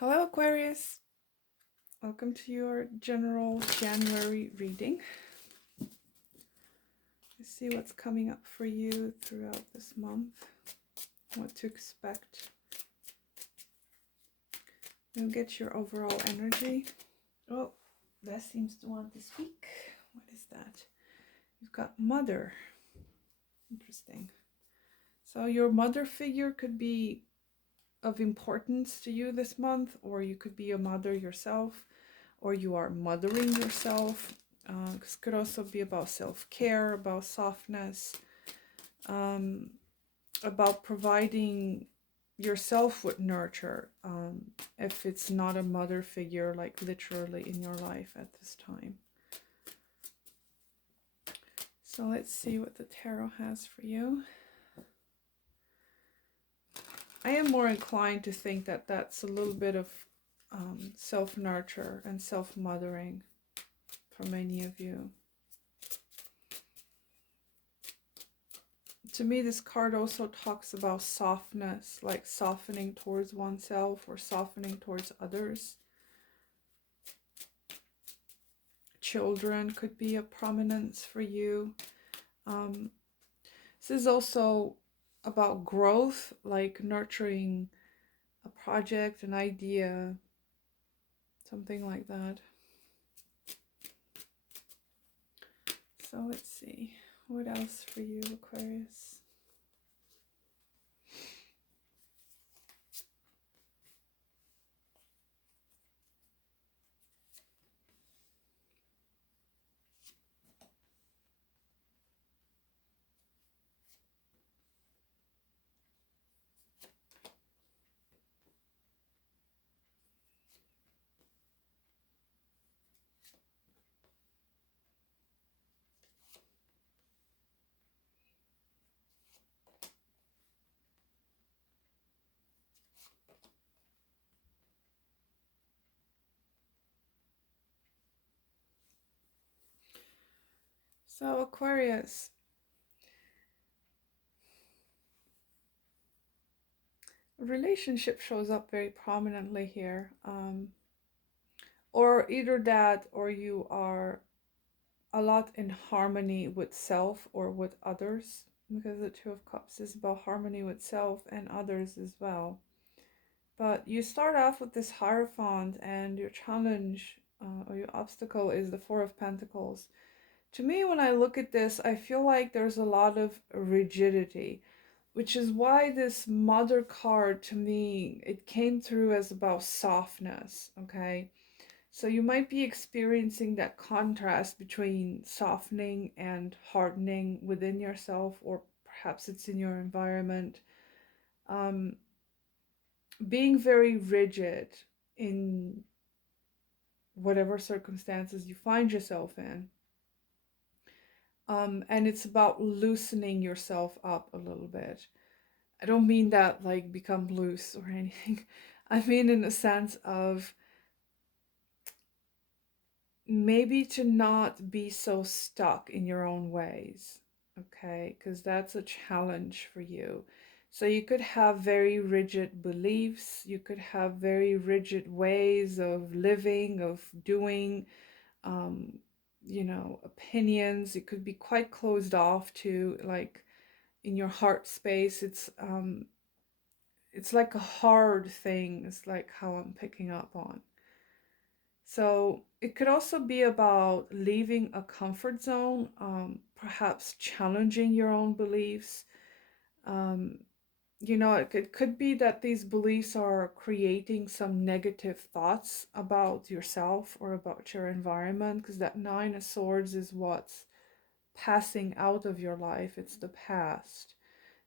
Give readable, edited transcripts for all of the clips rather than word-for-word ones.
Hello, Aquarius. Welcome to your general January reading. Let's see what's coming up for you throughout this month, what to expect. You'll get your overall energy. Oh, that seems to want to speak. What is that? You've got mother. Interesting. So your mother figure could be of importance to you this month, or you could be a mother yourself, or you are mothering yourself. This could also be about self-care, about softness, um, about providing yourself with nurture, if it's not a mother figure, like literally in your life at this time. So let's see what the tarot has for you. I am more inclined to think that that's a little bit of self-nurture and self-mothering for many of you. To me, this card also talks about softness, like softening towards oneself or softening towards others. Children could be a prominence for you. This is also about growth, like nurturing a project, an idea, something like that. So let's see, what else for you, Aquarius? So Aquarius, relationship shows up very prominently here. Or either that, or you are a lot in harmony with self or with others, because the Two of Cups is about harmony with self and others as well. But you start off with this Hierophant, and your challenge or your obstacle is the Four of Pentacles. To me, when I look at this, I feel like there's a lot of rigidity, which is why this Mother card, to me, it came through as about softness, okay? So you might be experiencing that contrast between softening and hardening within yourself, or perhaps it's in your environment. Being very rigid in whatever circumstances you find yourself in. And it's about loosening yourself up a little bit. I don't mean that like become loose or anything. I mean in the sense of maybe to not be so stuck in your own ways, okay? Because that's a challenge for you. So you could have very rigid beliefs, you could have very rigid ways of living, of doing, um, opinions. It could be quite closed off to, like, in your heart space. It's like a hard thing, it's like how I'm picking up on. So it could also be about leaving a comfort zone, perhaps challenging your own beliefs. Um, it could be that these beliefs are creating some negative thoughts about yourself or about your environment, because that Nine of Swords is what's passing out of your life. It's the past.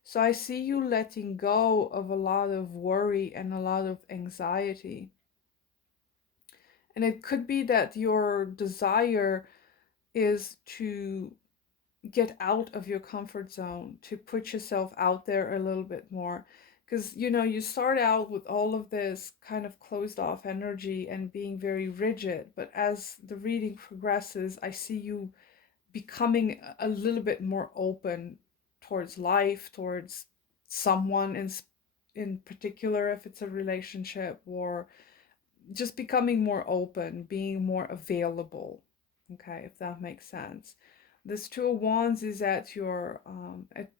So I see you letting go of a lot of worry and a lot of anxiety. And it could be that your desire is to get out of your comfort zone, to put yourself out there a little bit more. Because, you start out with all of this kind of closed off energy and being very rigid. But as the reading progresses, I see you becoming a little bit more open towards life, towards someone in particular, if it's a relationship, or just becoming more open, being more available. Okay, if that makes sense. This Two of Wands is at your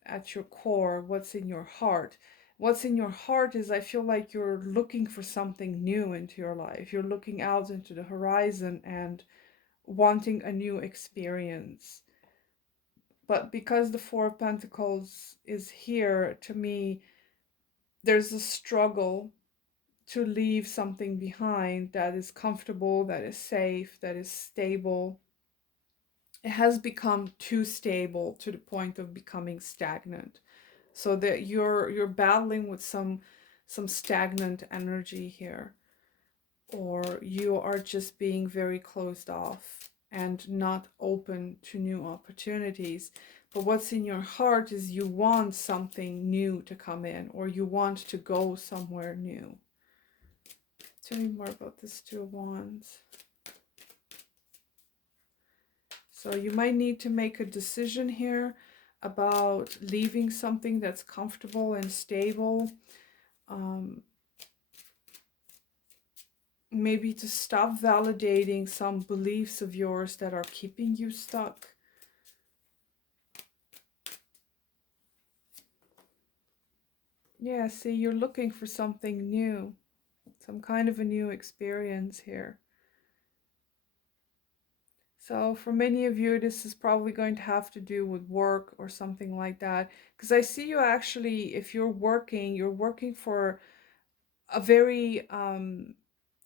at your core, what's in your heart. What's in your heart is, I feel like you're looking for something new into your life. You're looking out into the horizon and wanting a new experience. But because the Four of Pentacles is here, to me, there's a struggle to leave something behind that is comfortable, that is safe, that is stable. It has become too stable to the point of becoming stagnant. So that you're battling with some stagnant energy here, or you are just being very closed off and not open to new opportunities. But what's in your heart is you want something new to come in, or you want to go somewhere new. Tell me more about this Two of Wands. So you might need to make a decision here about leaving something that's comfortable and stable. Maybe to stop validating some beliefs of yours that are keeping you stuck. Yeah, see, you're looking for something new, some kind of a new experience here. So for many of you, this is probably going to have to do with work or something like that. Because I see you actually, if you're working for a very,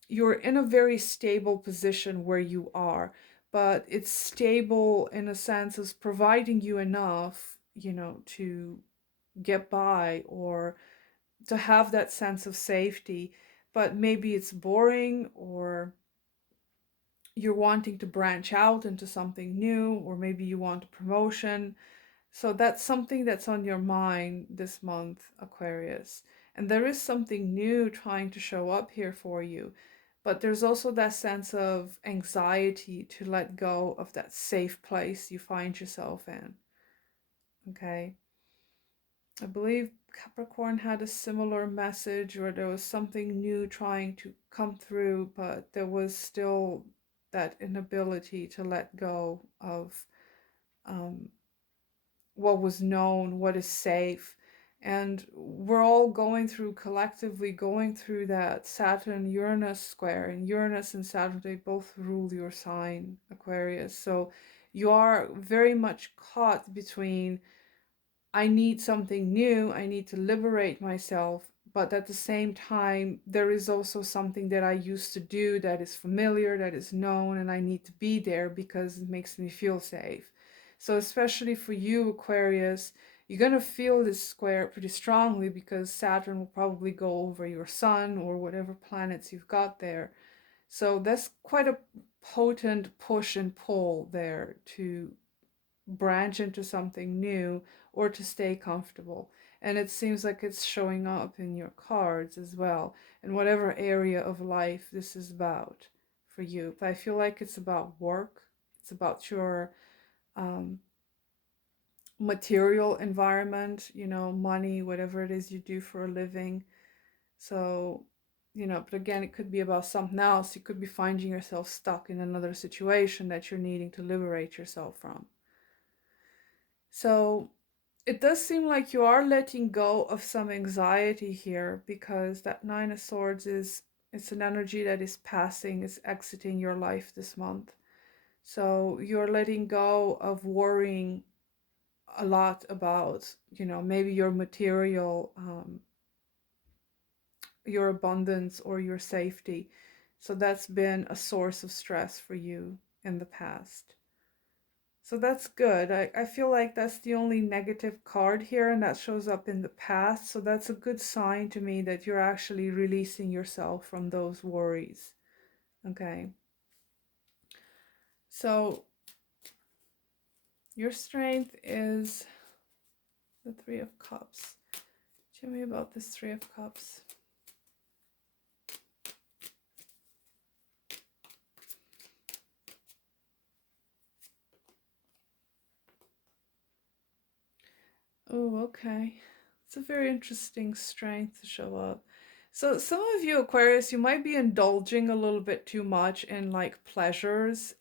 you're in a very stable position where you are. But it's stable in a sense of providing you enough, to get by or to have that sense of safety. But maybe it's boring, or you're wanting to branch out into something new, or maybe you want a promotion. So that's something that's on your mind this month, Aquarius. And there is something new trying to show up here for you. But there's also that sense of anxiety to let go of that safe place you find yourself in. Okay. I believe Capricorn had a similar message, or there was something new trying to come through, but there was still that inability to let go of um, what was known, what is safe. And we're all collectively going through that Saturn Uranus square. And Uranus and Saturn, they both rule your sign, Aquarius. So you are very much caught between, I need something new, I need to liberate myself, but at the same time, there is also something that I used to do that is familiar, that is known, and I need to be there because it makes me feel safe. So, especially for you, Aquarius, you're going to feel this square pretty strongly because Saturn will probably go over your sun or whatever planets you've got there. So, that's quite a potent push and pull there to branch into something new or to stay comfortable. And it seems like it's showing up in your cards as well, in whatever area of life this is about for you. But I feel like it's about work, it's about your um, material environment, money, whatever it is you do for a living. So, but again, it could be about something else. You could be finding yourself stuck in another situation that you're needing to liberate yourself from. So it does seem like you are letting go of some anxiety here, because that Nine of Swords it's an energy that is passing, is exiting your life this month. So you're letting go of worrying a lot about, maybe your material, your abundance or your safety. So that's been a source of stress for you in the past. So that's good. I feel like that's the only negative card here, and that shows up in the past. So that's a good sign to me that you're actually releasing yourself from those worries. Okay. So your strength is the Three of Cups. Tell me about this Three of Cups. Oh, okay. It's a very interesting strength to show up. So some of you Aquarius, you might be indulging a little bit too much in like pleasures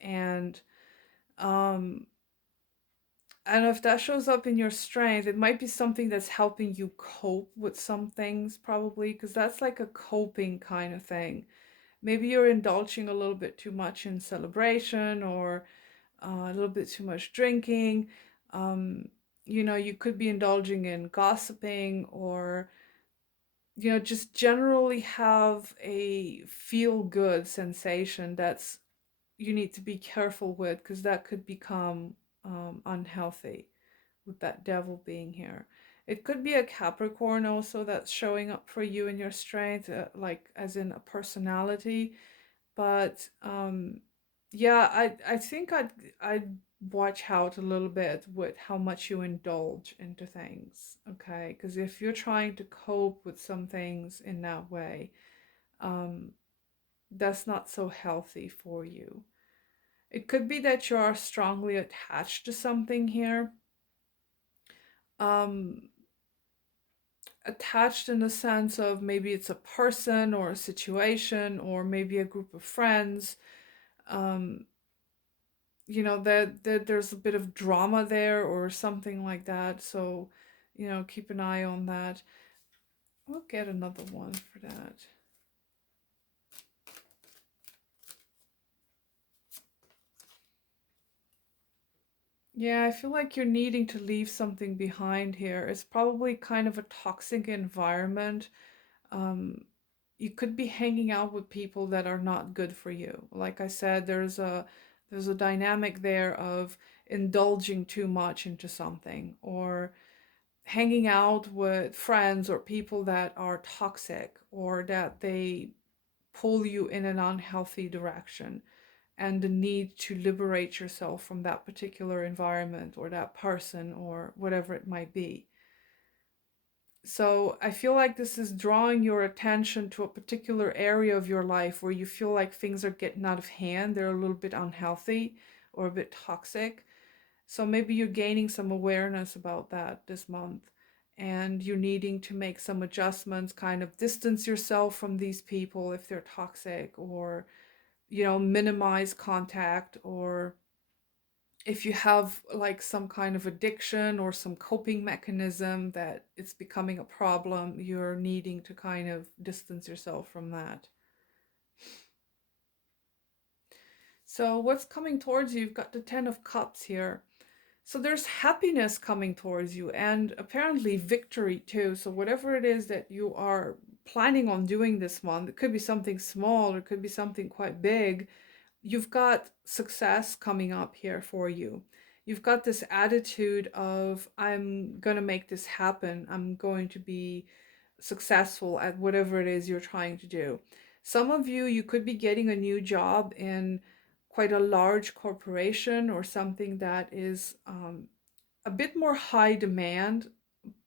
um and if that shows up in your strength, it might be something that's helping you cope with some things probably because that's like a coping kind of thing. Maybe you're indulging a little bit too much in celebration or a little bit too much drinking. Um, you could be indulging in gossiping or just generally have a feel good sensation that's you need to be careful with because that could become unhealthy with that devil being here. It could be a Capricorn also that's showing up for you in your strength, like as in a personality. But yeah, I think I'd watch out a little bit with how much you indulge into things, okay? Because if you're trying to cope with some things in that way, um, that's not so healthy for you. It could be that you are strongly attached to something here. Um, Attached in the sense of maybe it's a person or a situation or maybe a group of friends. Um, that there's a bit of drama there or something like that. So, keep an eye on that. We'll get another one for that. Yeah, I feel like you're needing to leave something behind here. It's probably kind of a toxic environment. Um, you could be hanging out with people that are not good for you. Like I said, there's a dynamic there of indulging too much into something or hanging out with friends or people that are toxic or that they pull you in an unhealthy direction and the need to liberate yourself from that particular environment or that person or whatever it might be. So I feel like this is drawing your attention to a particular area of your life where you feel like things are getting out of hand, they're a little bit unhealthy or a bit toxic. So maybe you're gaining some awareness about that this month and you're needing to make some adjustments, kind of distance yourself from these people if they're toxic or, minimize contact or if you have like some kind of addiction or some coping mechanism that it's becoming a problem, you're needing to kind of distance yourself from that. So, what's coming towards you? You've got the Ten of Cups here. So there's happiness coming towards you and apparently victory too. So whatever it is that you are planning on doing this month, it could be something small or it could be something quite big. You've got success coming up here for you. You've got this attitude of, I'm going to make this happen. I'm going to be successful at whatever it is you're trying to do. Some of you, you could be getting a new job in quite a large corporation or something that is a bit more high demand,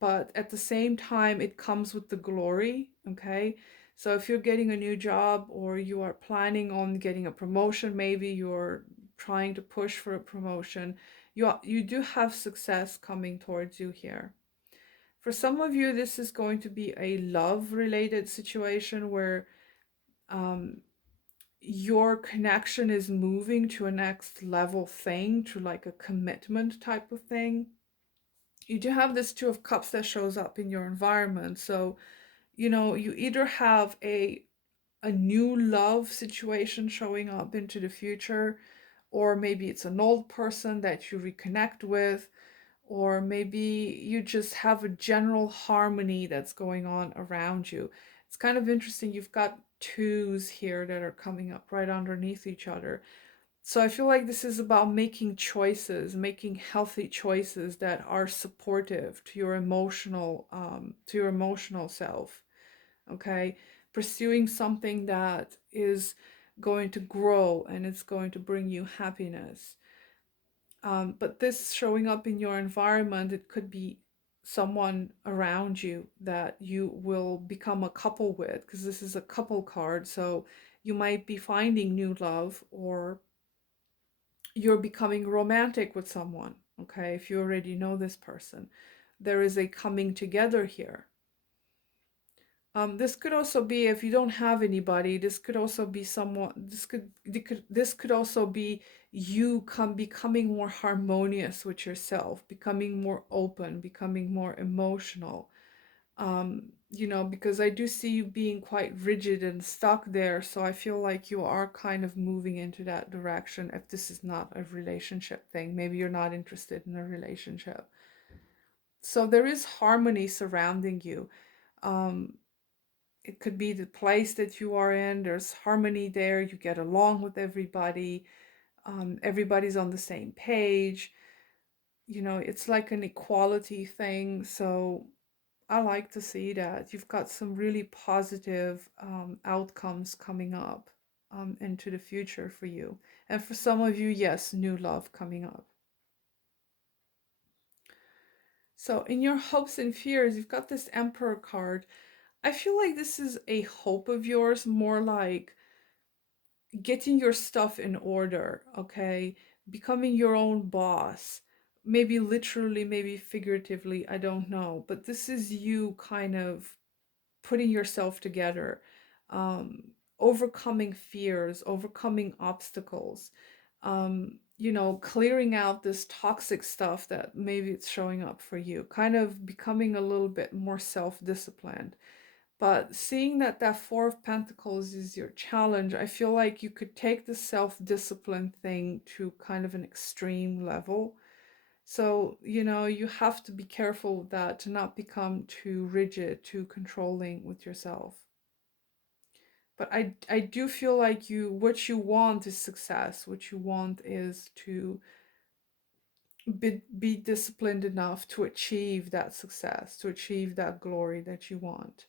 but at the same time, it comes with the glory. Okay. So if you're getting a new job or you are planning on getting a promotion, maybe you're trying to push for a promotion, you do have success coming towards you here. For some of you, this is going to be a love related situation where um, your connection is moving to a next level thing, to like a commitment type of thing. You do have this Two of Cups that shows up in your environment. So, you either have a new love situation showing up into the future, or maybe it's an old person that you reconnect with, or maybe you just have a general harmony that's going on around you. It's kind of interesting. You've got twos here that are coming up right underneath each other. So I feel like this is about making choices, making healthy choices that are supportive to your emotional self. Okay, pursuing something that is going to grow and it's going to bring you happiness. But this showing up in your environment, it could be someone around you that you will become a couple with, because this is a couple card. So you might be finding new love or you're becoming romantic with someone. Okay, if you already know this person, there is a coming together here. This could also be if you don't have anybody. This could also be someone. This could also be you becoming more harmonious with yourself, becoming more open, becoming more emotional. Because I do see you being quite rigid and stuck there. So I feel like you are kind of moving into that direction. If this is not a relationship thing, maybe you're not interested in a relationship. So there is harmony surrounding you. Um, it could be the place that you are in, there's harmony there, you get along with everybody, everybody's on the same page. It's like an equality thing. So I like to see that you've got some really positive outcomes coming up into the future for you. And for some of you, yes, new love coming up. So in your hopes and fears, you've got this Emperor card. I feel like this is a hope of yours, more like getting your stuff in order, okay? Becoming your own boss. Maybe literally, maybe figuratively, I don't know. But this is you kind of putting yourself together, overcoming fears, overcoming obstacles, clearing out this toxic stuff that maybe it's showing up for you, kind of becoming a little bit more self-disciplined. But seeing that that Four of Pentacles is your challenge, I feel like you could take the self-discipline thing to kind of an extreme level. So, you have to be careful with that to not become too rigid, too controlling with yourself. But I do feel like what you want is success. What you want is to be disciplined enough to achieve that success, to achieve that glory that you want.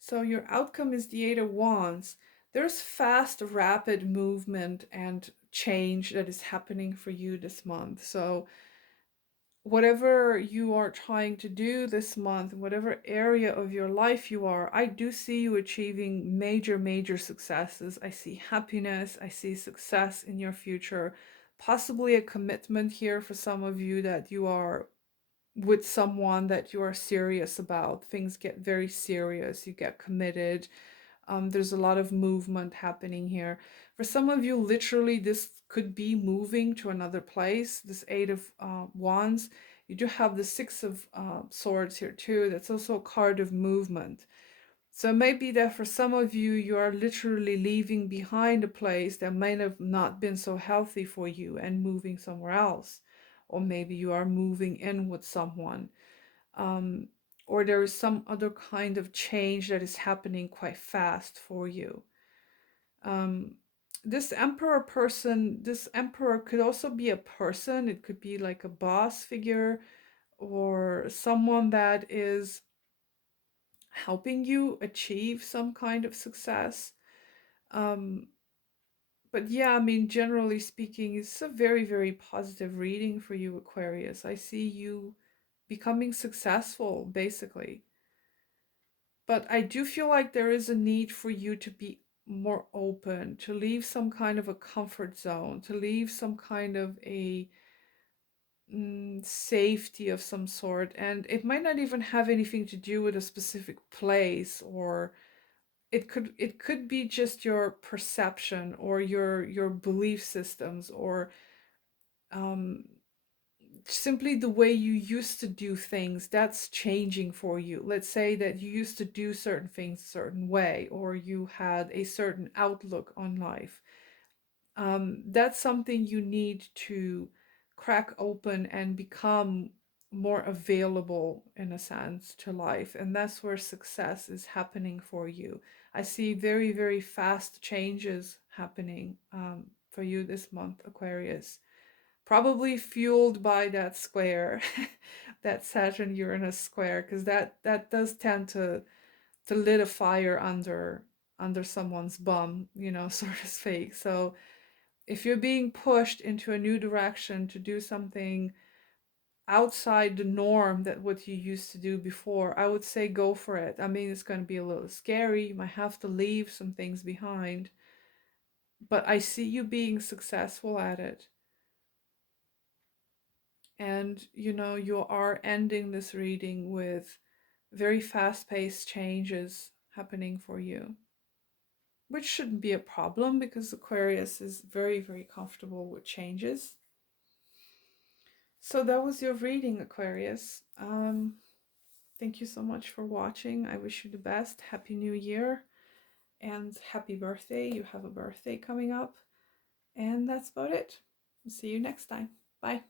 So your outcome is the Eight of Wands. There's fast, rapid movement and change that is happening for you this month. So whatever you are trying to do this month, whatever area of your life you are, I do see you achieving major, major successes. I see happiness. I see success in your future. Possibly a commitment here for some of you, that you are with someone that you are serious about. Things get very serious. You get committed. There's a lot of movement happening here. For some of you, literally, this could be moving to another place. This Eight of Wands. You do have the Six of Swords here too. That's also a card of movement. So it may be that for some of you, you are literally leaving behind a place that may have not been so healthy for you and moving somewhere else. Or maybe you are moving in with someone. Um, or there is some other kind of change that is happening quite fast for you. Um, this emperor could also be a person. It could be like a boss figure or someone that is helping you achieve some kind of success. Um, but yeah, I mean, generally speaking, it's a very, very positive reading for you, Aquarius. I see you becoming successful, basically. But I do feel like there is a need for you to be more open, to leave some kind of a comfort zone, to leave some kind of a safety of some sort. And it might not even have anything to do with a specific place, or it could be just your perception or your belief systems, or um, simply the way you used to do things that's changing for you. Let's say that you used to do certain things a certain way, or you had a certain outlook on life. That's something you need to crack open and become more available, in a sense, to life. And that's where success is happening for you. I see very, very fast changes happening for you this month, Aquarius. Probably fueled by that square, that Saturn Uranus square, because that does tend to lit a fire under someone's bum, so to speak. So if you're being pushed into a new direction to do something outside the norm that what you used to do before, I would say go for it. I mean, it's going to be a little scary. You might have to leave some things behind, but I see you being successful at it. And you are ending this reading with very fast-paced changes happening for you, which shouldn't be a problem because Aquarius is very, very comfortable with changes. So that was your reading, Aquarius. Thank you so much for watching. I wish you the best. Happy New Year and happy birthday. You have a birthday coming up. And that's about it. See you next time. Bye.